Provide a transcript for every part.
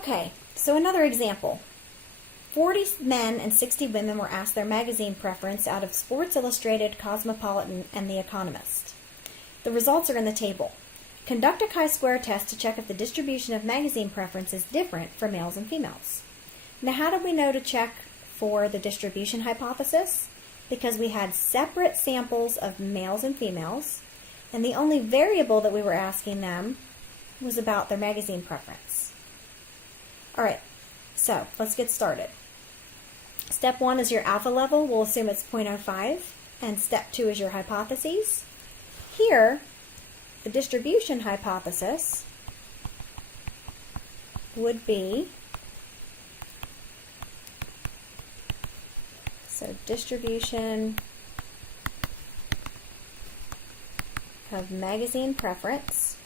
Okay, so another example. 40 men and 60 women were asked their magazine preference out of Sports Illustrated, Cosmopolitan, and The Economist. The results are in the table. Conduct a chi-square test to check if the distribution of magazine preference is different for males and females. Now, how did we know to check for the distribution hypothesis? Because we had separate samples of males and females, and the only variable that we were asking them was about their magazine preference. All right, so let's get started. Step 1 is your alpha level. We'll assume it's 0.05. And step 2 is your hypotheses. Here, the distribution hypothesis would be, so distribution of magazine preference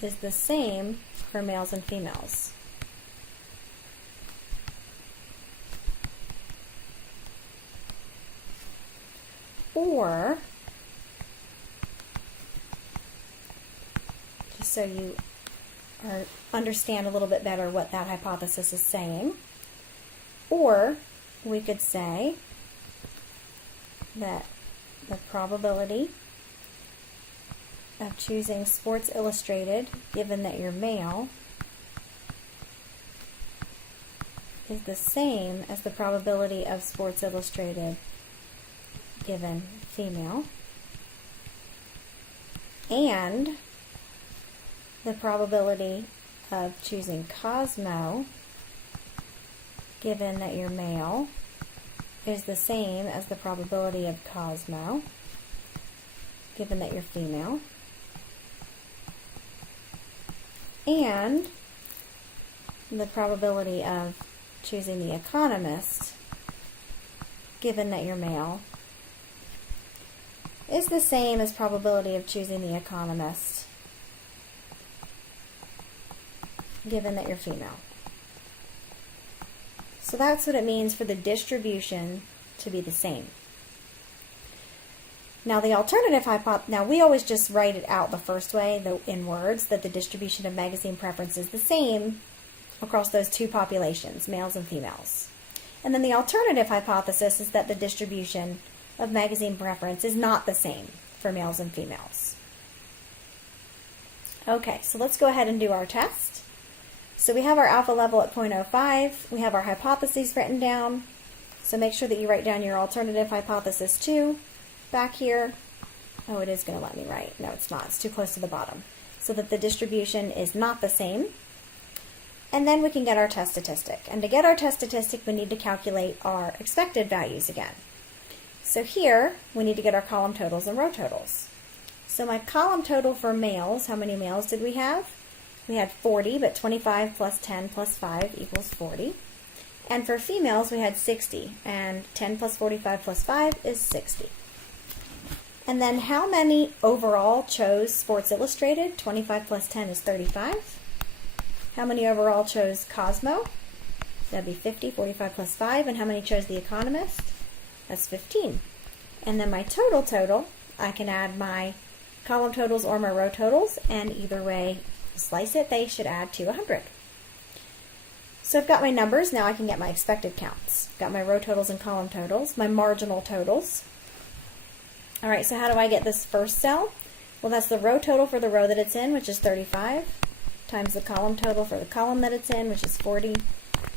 is the same for males and females. Or, just so you understand a little bit better what that hypothesis is saying, or we could say that the probability of choosing Sports Illustrated, given that you're male, is the same as the probability of Sports Illustrated, given female, and the probability of choosing Cosmo, given that you're male, is the same as the probability of Cosmo, given that you're female. And the probability of choosing The Economist, given that you're male, is the same as probability of choosing The Economist, given that you're female. So that's what it means for the distribution to be the same. Now the alternative hypothesis, now we always just write it out the first way, in words, that the distribution of magazine preference is the same across those two populations, males and females. And then the alternative hypothesis is that the distribution of magazine preference is not the same for males and females. Okay, so let's go ahead and do our test. So we have our alpha level at 0.05. We have our hypotheses written down. So make sure that you write down your alternative hypothesis too. Back here, oh, it is going to let me write. No, it's not. It's too close to the bottom. So that the distribution is not the same. And then we can get our test statistic. And to get our test statistic, we need to calculate our expected values again. So here, we need to get our column totals and row totals. So my column total for males, how many males did we have? We had 40, but 25 plus 10 plus 5 equals 40. And for females, we had 60, and 10 plus 45 plus 5 is 60. And then how many overall chose Sports Illustrated? 25 plus 10 is 35. How many overall chose Cosmo? That'd be 50, 45 plus 5. And how many chose The Economist? That's 15. And then my total, I can add my column totals or my row totals, and either way you slice it, they should add to 100. So I've got my numbers, now I can get my expected counts. Got my row totals and column totals, my marginal totals. All right, so how do I get this first cell? Well, that's the row total for the row that it's in, which is 35, times the column total for the column that it's in, which is 40,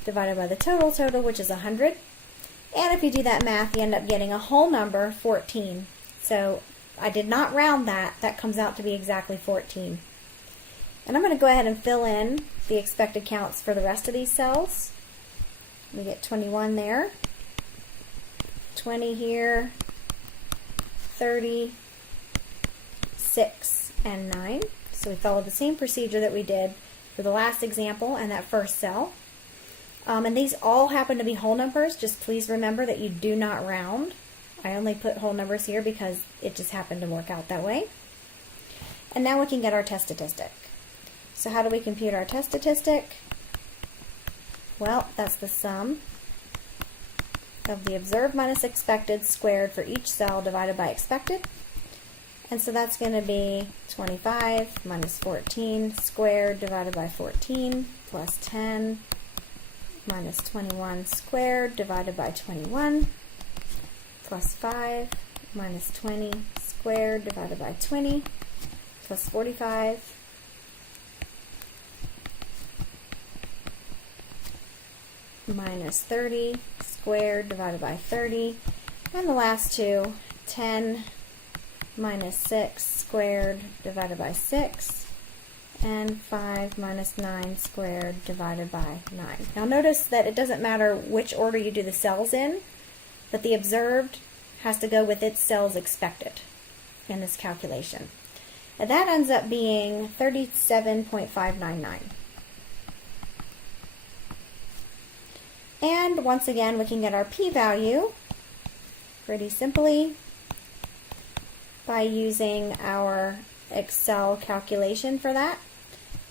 divided by the total, which is 100. And if you do that math, you end up getting a whole number, 14. So I did not round that. That comes out to be exactly 14. And I'm going to go ahead and fill in the expected counts for the rest of these cells. We get 21 there, 20 here, 30, 6, and 9. So we followed the same procedure that we did for the last example and that first cell. And these all happen to be whole numbers. Just please remember that you do not round. I only put whole numbers here because it just happened to work out that way. And now we can get our test statistic. So how do we compute our test statistic? Well, that's the sum of the observed minus expected squared for each cell divided by expected. And so that's going to be 25 minus 14 squared divided by 14 plus 10 minus 21 squared divided by 21 plus 5 minus 20 squared divided by 20 plus 45 minus 30 squared divided by 30, and the last two, 10 minus 6 squared divided by 6, and 5 minus 9 squared divided by 9. Now notice that it doesn't matter which order you do the cells in, but the observed has to go with its cells expected in this calculation. And that ends up being 37.599. And once again, we can get our p-value pretty simply by using our Excel calculation for that.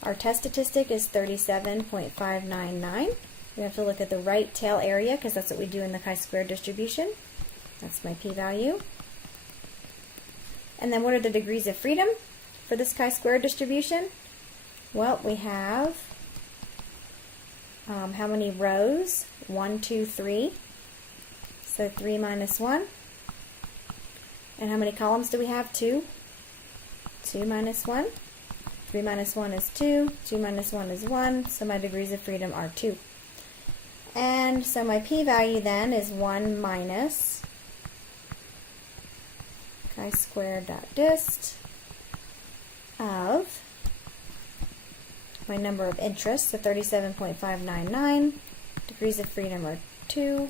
Our test statistic is 37.599. We have to look at the right tail area because that's what we do in the chi-square distribution. That's my p-value. And then what are the degrees of freedom for this chi-square distribution? Well, we have how many rows? 1, 2, 3. So 3 minus 1. And how many columns do we have? 2. 2 minus 1. 3 minus 1 is 2. 2 minus 1 is 1. So my degrees of freedom are 2. And so my p-value then is 1 minus chi-square dot dist of my number of interests, so 37.599, degrees of freedom are 2,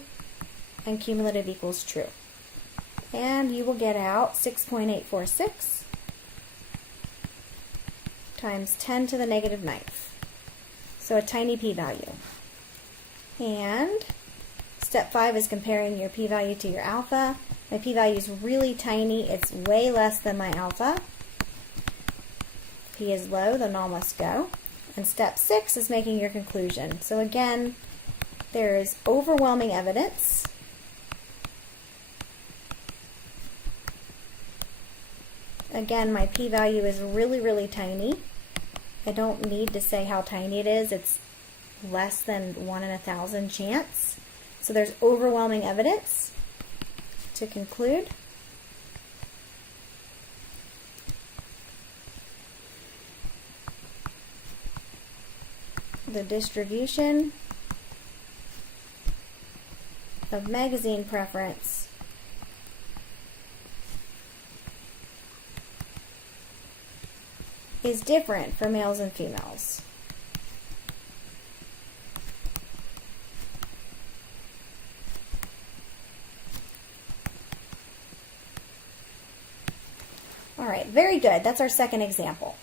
and cumulative equals true. And you will get out 6.846 times 10 to the negative 9th. So a tiny p-value. And step 5 is comparing your p-value to your alpha. My p-value is really tiny. It's way less than my alpha. P is low, the null must go. And step 6 is making your conclusion. So again, there is overwhelming evidence Again, my p-value is really, really tiny. I don't need to say how tiny it is. It's less than 1 in 1,000 chance. So there's overwhelming evidence to conclude. The distribution of magazine preference is different for males and females. All right, very good. That's our second example.